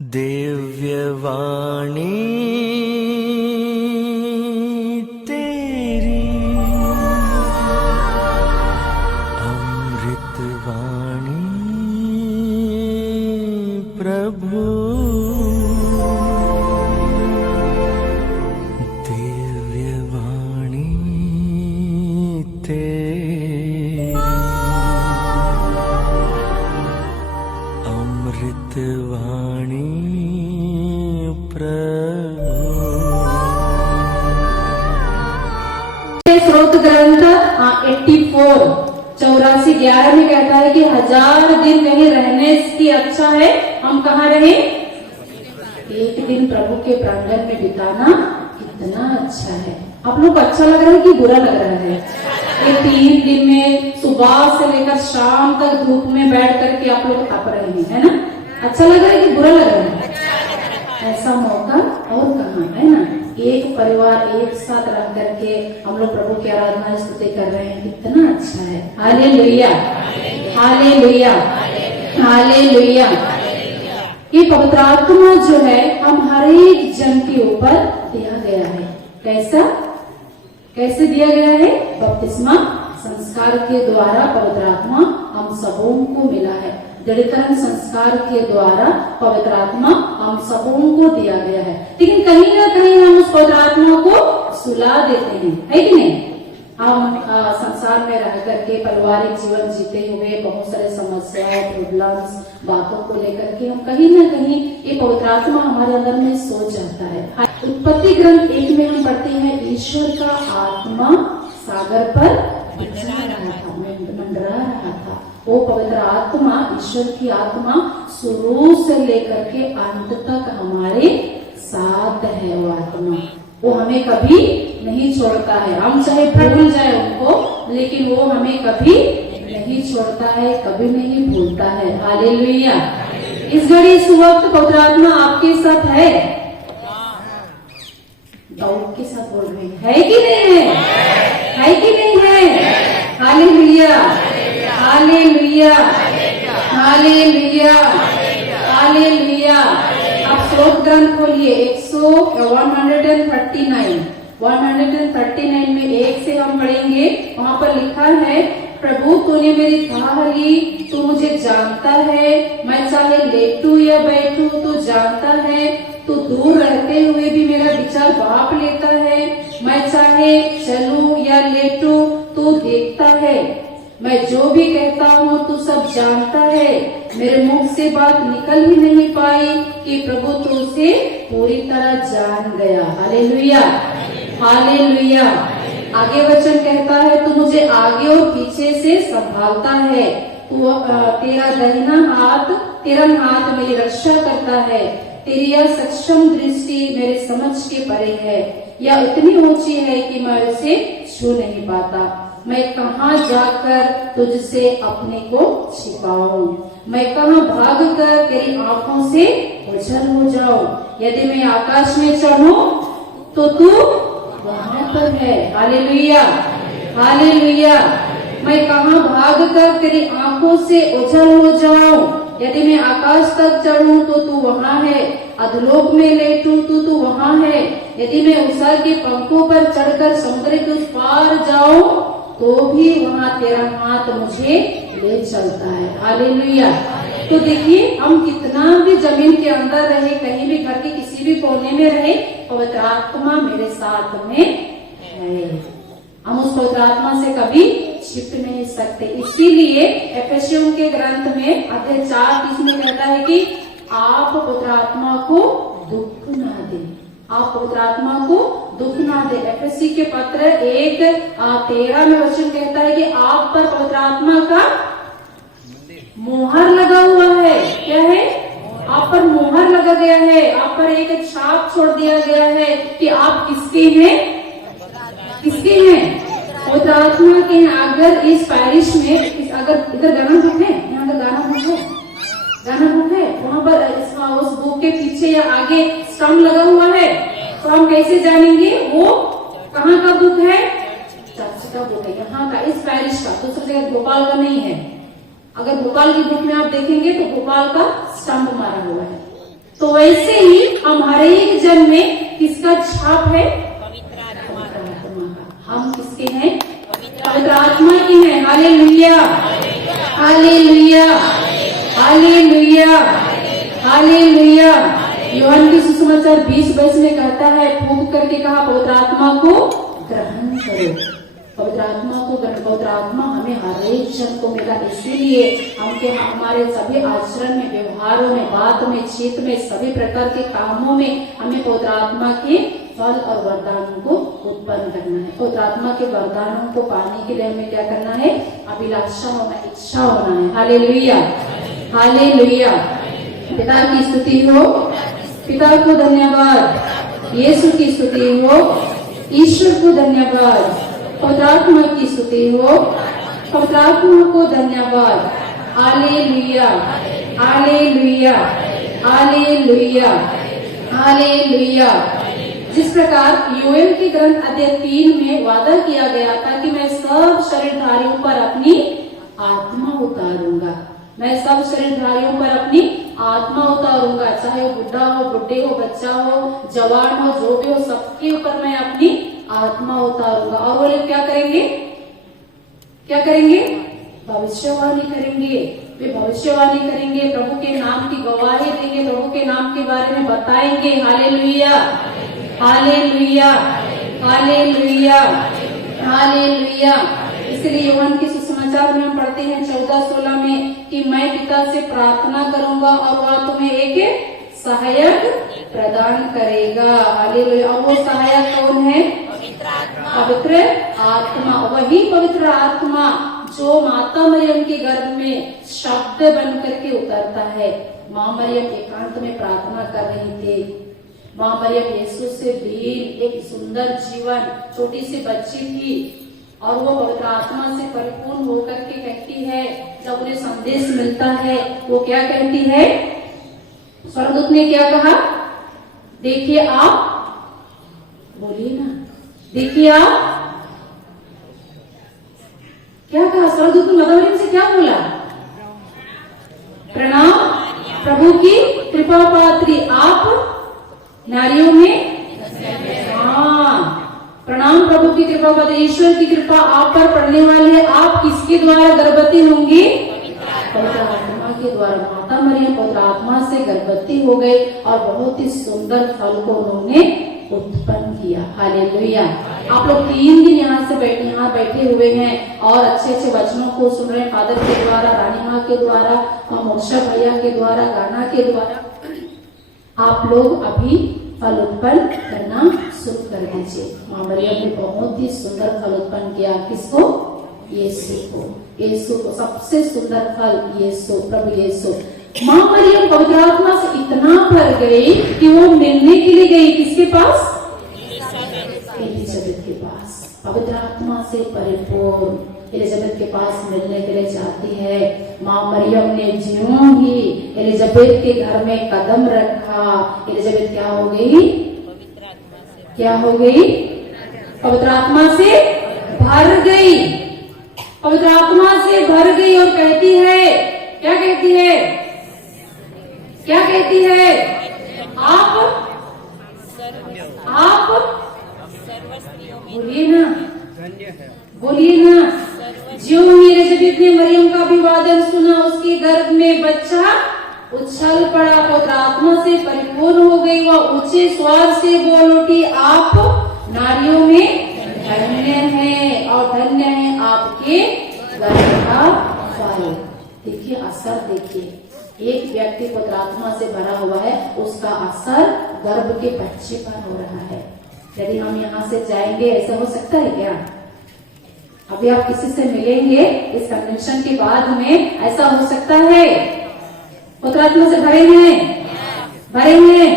दिव्यवाणी तेरी अमृतवाणी प्रभु दिव्यवाणी तेरी अमृतवाणी स्रोत ग्रंथ 84:11 में कहता है कि 1000 दिन कहीं रहने की अच्छा है हम कहाँ रहे, एक दिन प्रभु के प्रांगण में बिताना कितना अच्छा है। आप लोग को अच्छा लग रहा है कि बुरा लग रहा है? ये 3 दिन में सुबह से लेकर शाम तक धूप में बैठ करके आप लोग तप रहे हैं, है ना? अच्छा लग रहा है कि बुरा लग रहा है? ऐसा मौका और कहाँ है ना? एक परिवार एक साथ रह करके हम लोग प्रभु की आराधना स्तुति कर रहे हैं, कितना अच्छा है। Hallelujah, hallelujah, hallelujah. ये पवित्र आत्मा जो है हम हर एक जन के ऊपर दिया गया है। कैसा, कैसे दिया गया है? बपतिस्मा संस्कार के द्वारा पवित्र आत्मा हम सबों को मिला है। दृढ़ीकरण संस्कार के द्वारा पवित्र आत्मा हम सबों को दिया गया है। लेकिन कहीं ना कहीं हम उस पवित्र आत्मा को सुला देते हैं, है कि नहीं? हम संसार में रह करके पारिवारिक जीवन जीते हुए बहुत सारे समस्याएं, प्रॉब्लम्स, बातों को लेकर के हम कहीं ना कहीं ये पवित्र आत्मा हमारे अंदर में सो जाता है। उत्पत्ति ग्रंथ 1 में हम पढ़ते हैं, ईश्वर का आत्मा सागर पर मंडरा रहा था। वो पवित्र आत्मा, ईश्वर की आत्मा शुरू से लेकर के अंत तक हमारे साथ है। वो आत्मा, वो हमें कभी नहीं छोड़ता है। हम चाहे भूल जाए उनको, लेकिन वो हमें कभी नहीं छोड़ता है, कभी नहीं भूलता है। हालेलुया। इस घड़ी इस वक्त पवित्र आत्मा आपके साथ है, दाऊद के साथ बोल रहे हैं, है कि नहीं है? है कि नहीं है? Hallelujah, hallelujah, hallelujah, hallelujah. आप स्रोत ग्रंथ खोलिए 139 में 1 से हम पढ़ेंगे। वहाँ पर लिखा है, प्रभु तूने मेरी थाह ली, तू मुझे जानता है, मैं चाहे लेटू या बैठू तू जानता है, तू दूर रहते हुए भी मेरा विचार बाप लेता है, मैं चाहे चलूं या लेटू तू देखता है, मैं जो भी कहता हूँ तू सब जानता है, मेरे मुख से बात निकल ही नहीं पाई कि प्रभु तू उसे पूरी तरह जान गया। Hallelujah, hallelujah. आगे वचन कहता है, तू मुझे आगे और पीछे से संभालता है, तू तेरा तेरा हाथ मेरी रक्षा करता है, तेरी यह सक्षम दृष्टि मेरे समझ के परे है, यह इतनी ऊंची है कि मैं उसे छू नहीं पाता। मैं कहाँ जाकर तुझसे अपने को छिपाऊं, मैं कहाँ भागकर तेरी आंखों से ओझल हो जाऊं। यदि मैं आकाश में चढ़ूं तो तू वहां पर है। Hallelujah, hallelujah. मैं कहाँ भागकर तेरी आंखों से ओझल हो जाऊं। यदि मैं आकाश तक चढ़ूं तो तू वहां है, अधोलोक में लेटूं तो तू वहां है, यदि मैं उषा के पंखों पर चढ़कर समुद्र के उस पार जाऊं तो भी वहाँ तेरा हाथ मुझे ले चलता है। हालेलुया। तो देखिए, हम कितना भी जमीन के अंदर रहे, कहीं भी घर के किसी भी कोने में रहे, पवित्र आत्मा मेरे साथ में है। हम उस पवित्र आत्मा से कभी छिप नहीं सकते। इसीलिए एफेसियों के ग्रंथ में अध्याय 4:30 में कहता है कि आप पवित्र आत्मा को दुख ना दे, आप पवित्र आत्मा को दुख ना दे। एफएससी के पत्र 1:13 में वचन कहता है कि आप पर पवित्र आत्मा का मोहर लगा हुआ है। क्या है? आप पर मोहर लगा गया है, आप पर एक छाप छोड़ दिया गया है कि आप किसके हैं, किसके हैं? पवित्र आत्मा के हैं। अगर इस पैरिश में अगर इधर गाना बुक है, यहाँ का गाना बुक है, गाना बुक है, वहाँ पर उस बुक के पीछे या आगे स्टम्प लगा हुआ है, तो हम कैसे जानेंगे वो कहाँ का बुक है? चर्च का बुक है, यहाँ का, इस पैरिश का। दूसरी जगह भोपाल का नहीं है। अगर भोपाल की बुक में आप देखेंगे तो भोपाल का स्टम्प मारा हुआ है। तो तो वैसे ही हम हर एक जन में किसका छाप है? पवित्र आत्मा का। हम किसके हैं? पवित्र आत्मा के हैं। Hallelujah, hallelujah, hallelujah, hallelujah. यूहन्ना के सुसमाचार 20:22 में कहता है, फूंक करके कहा, पवित्र आत्मा को ग्रहण करो। पवित्र आत्मा को ग्रहण, पवित्र आत्मा हमें हर एक जन को मिला, इसीलिए हमारे सभी आचरण में, व्यवहारों में, बात में, चित्त में, सभी प्रकार के कामों में हमें पवित्र आत्मा के फल और वरदानों को उत्पन्न करना है। पवित्र आत्मा के वरदानों को पाने के लिए हमें क्या करना है? अभिलाषा होना, इच्छा होना है। Hallelujah, hallelujah. पिता की स्तुति हो, पिता को धन्यवाद। यीशु की स्तुति हो, ईश्वर को धन्यवाद। पवित्र आत्मा की स्तुति हो, पवित्र आत्मा को धन्यवाद। Hallelujah, hallelujah, hallelujah, hallelujah. जिस प्रकार योएल के ग्रंथ अध्याय 3 में वादा किया गया था कि मैं सब शरीरधारियों पर अपनी आत्मा उतारूंगा, मैं सब शरीरधारियों पर अपनी आत्मा उतारूंगा, चाहे वो बुढ़ा हो, बुढ़े हो, बच्चा हो, जवान हो, जो भी हो, सबके ऊपर मैं अपनी आत्मा उतारूंगा। और वो लोग क्या करेंगे? क्या करेंगे? भविष्यवाणी करेंगे। वे भविष्यवाणी करेंगे, प्रभु के नाम की गवाही देंगे, प्रभु के नाम के बारे में बताएंगे। Hallelujah, hallelujah, hallelujah, hallelujah. इसलिए यूहन्ना के सुसमाचार में हम पढ़ते हैं 14:16 में कि मैं पिता से प्रार्थना करूंगा और वह तुम्हें एक सहायक प्रदान करेगा। हालेलुया। और वो सहायक कौन है? पवित्र आत्मा। वही पवित्र आत्मा जो माता मरियम के गर्भ में शब्द बन करके उतरता है। माँ मरियम एकांत में प्रार्थना कर रही थी। माँ मरियम यीशु से भी एक सुंदर जीवन, छोटी सी बच्ची थी और वो पवित्र आत्मा से परिपूर्ण होकर के कहती है, जब उन्हें संदेश मिलता है, वो क्या कहती है? स्वर्गदूत ने क्या कहा? देखिए आप, बोलिए ना, देखिए आप, क्या कहा? स्वर्गदूत ने माता मरियम से क्या बोला? प्रणाम प्रभु की कृपा पात्री आप नारियों में, हाँ, प्रणाम प्रभु की कृपा पात्री, ईश्वर की कृपा आप पर पड़ने वाली है। आप किसके द्वारा गर्भवती होंगी? पवित्र आत्मा के द्वारा। माता मरियम पवित्र आत्मा से गर्भवती हो गई और बहुत ही सुंदर फल को उन्होंने उत्पन्न किया। हालेलुया। आप लोग 3 दिन यहाँ बैठे हुए हैं और अच्छे अच्छे वचनों को सुन रहे हैं, फादर के द्वारा, रानी माँ के द्वारा, मोक्षा भैया के द्वारा, गाना के द्वारा। आप लोग अभी फल उत्पन्न करना शुरू कर दीजिए। माँ मरियम ने बहुत ही सुंदर फल उत्पन्न किया। किसको? यीशु को। यीशु को सबसे सुंदर फल यीशु, प्रभु यीशु। माँ मरियम पवित्र आत्मा से इतना भर गई कि वो मिलने के लिए गई किसके पास? एलिजाबेथ के पास। पवित्र आत्मा से परिपूर्ण एलिजाबेथ के पास मिलने के लिए जाती है। माँ मरियम ने ज्यों ही एलिजाबेथ के घर में कदम रखा, एलिजाबेथ क्या हो गई? क्या हो गई? पवित्र आत्मा से भर गई। पवित्र आत्मा से भर गई और कहती है, क्या कहती है? क्या कहती है? आप बोलिए ना, बोलिए ना। ज्यों ही एलिजाबेथ ने मरियम का अभिवादन सुना, उसके गर्भ में बच्चा उछल पड़ा, पवित्र आत्मा से परिपूर्ण हो गई। वह ऊंचे स्वर से बोल उठी, आप नारियों में धन्य है और धन्य है आपके गर्भ का फल। देखिए असर, देखिए एक व्यक्ति पवित्र आत्मा से भरा हुआ है, उसका असर गर्भ के बच्चे पर हो रहा है। यदि हम यहाँ से जाएंगे, ऐसा हो सकता है क्या? अभी आप किसी से मिलेंगे इस कन्वेंशन के बाद में, ऐसा हो सकता है? पवित्र आत्मा से भरे हैं? भरे हैं?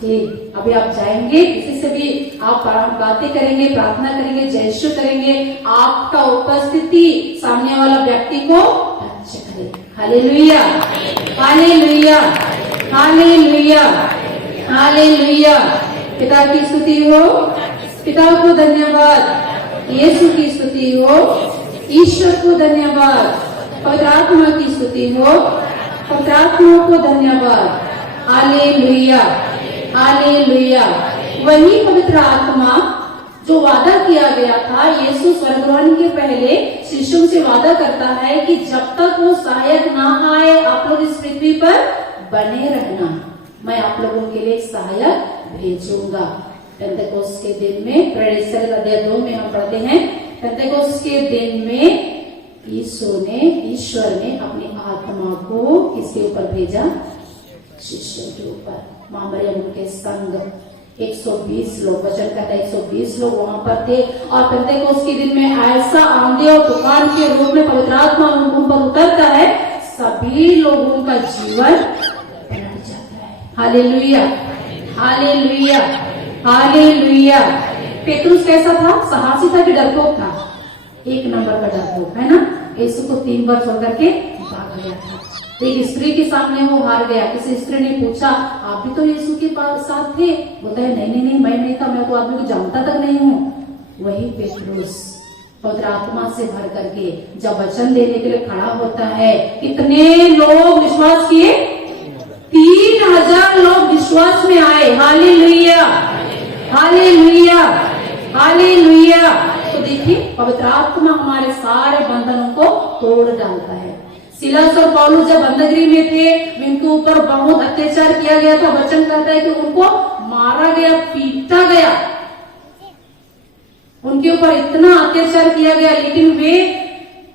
ठीक। अभी आप जाएंगे, किसी से भी आप बातें करेंगे, प्रार्थना करेंगे, जयशु करेंगे, आपका उपस्थिति सामने वाला व्यक्ति को टच करेगा। Hallelujah, hallelujah, hallelujah, hallelujah. पिता की स्तुति हो, पिता को धन्यवाद। यीशु की स्तुति हो, ईश्वर को धन्यवाद। पवित्र आत्मा की स्तुति हो, पवित्र आत्मा को धन्यवाद। हालेलुया। Hallelujah, hallelujah. वही पवित्र आत्मा जो वादा किया गया था, यीशु स्वर्गवान के पहले शिष्यों से वादा करता है कि जब तक वो सहायक ना आए, आप लोग इस पृथ्वी पर बने रहना, मैं आप लोगों के लिए सहायक भेजूंगा। पेंतेकोस्त के दिन में, प्रेरित अध्याय 2 में हम पढ़ते हैं, पेंतेकोस्त के दिन में ईश्वर ने अपनी आत्मा को किसके ऊपर भेजा? शिष्यों के ऊपर। मां मरियम के संग 120 लोग, वचन कहता है 120 लोग वहां पर थे। और पेंतेकोस्त के दिन में ऐसा आंधी और तूफान के रूप में पवित्र आत्मा उन पर उतरता है, सभी लोगों का जीवन पलट जाता है। Hallelujah, hallelujah, hallelujah. पेतरुस कैसा था? साहसी था कि डरपोक था? 1 नंबर का डरपोक, है ना। यीशु को 3 बार छोड़ करके भाग गया था। एक स्त्री के सामने वो हार गया। किसी स्त्री ने पूछा, आप भी तो यीशु के साथ थे? बोलता है, नहीं, मैं नहीं था, मैं तो आदमी को जानता तक नहीं हूँ। वही पेतरुस पवित्र आत्मा से भर करके जब वचन देने के लिए खड़ा होता है, कितने लोग विश्वास किए? 3000 लोग विश्वास में आए। Hallelujah, hallelujah, hallelujah. तो देखिए, पवित्र आत्मा हमारे सारे बंधनों को तोड़ डालता है। सिलास और पौलुस जब बंदगी में थे, उनके ऊपर बहुत अत्याचार किया गया था। वचन कहता है कि उनको मारा गया, पीटा गया, उनके ऊपर इतना अत्याचार किया गया, लेकिन वे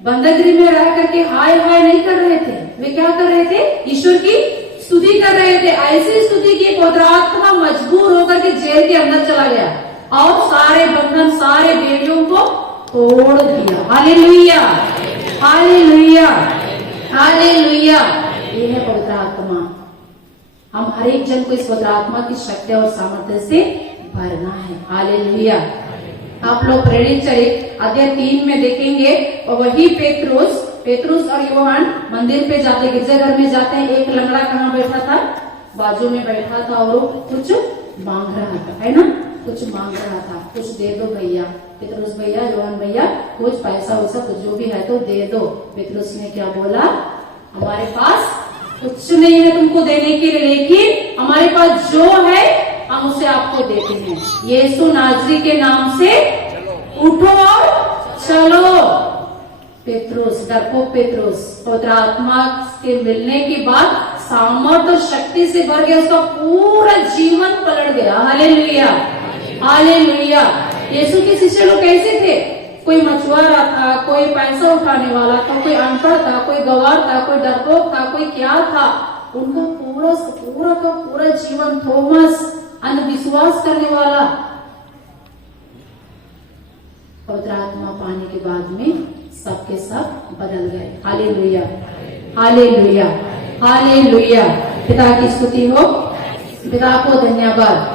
बंदगी में रह करके हाय हाय नहीं कर रहे थे। वे क्या कर रहे थे? ईश्वर की स्तुति कर रहे थे। ऐसी स्तुति की पवित्र आत्मा मजबूर होकर के जेल के अंदर चला गया और सारे बंधन, सारे बेड़ियों को तोड़ दिया। Hallelujah, hallelujah, hallelujah. ये है पवित्र आत्मा। हम हर एक जन को इस पवित्र आत्मा की शक्ति और सामर्थ्य से भरना है। हालेलुया। आप लोग प्रेरित चरित्र अध्याय 3 में देखेंगे, और वही पेतरुस और यूहन्ना मंदिर पे जाते, गिरजाघर में जाते हैं। एक लंगड़ा कहाँ बैठा था? बाजू में बैठा था, और वो कुछ मांग रहा था, है ना, कुछ मांग रहा था। कुछ दे दो भैया, पेतरुस भैया, यूहन्ना भैया, कुछ पैसा वैसा कुछ जो भी है तो दे दो। पेतरुस ने क्या बोला? हमारे पास कुछ नहीं है तुमको देने के लिए, लेकिन हमारे पास जो है हम उसे आपको देते हैं। यीशु नाजरी के नाम से उठो और चलो। पेतरुस, डरपोक पेतरुस, पवित्र आत्मा के मिलने के बाद सामर्थ और शक्ति से भर गया, उसका पूरा जीवन पलट गया। Hallelujah, hallelujah. यीशु के शिष्य लोग कैसे थे? कोई मछुआरा था, कोई पैसा उठाने वाला था, कोई अनपढ़ था, कोई गवार था, कोई डरपोक था, कोई क्या था। उनका पूरा जीवन, थॉमस अंधविश्वास करने वाला, पवित्र आत्मा पाने के बाद में सबके सब बदल गए। Hallelujah, hallelujah, hallelujah. पिता की स्तुति हो, पिता को धन्यवाद।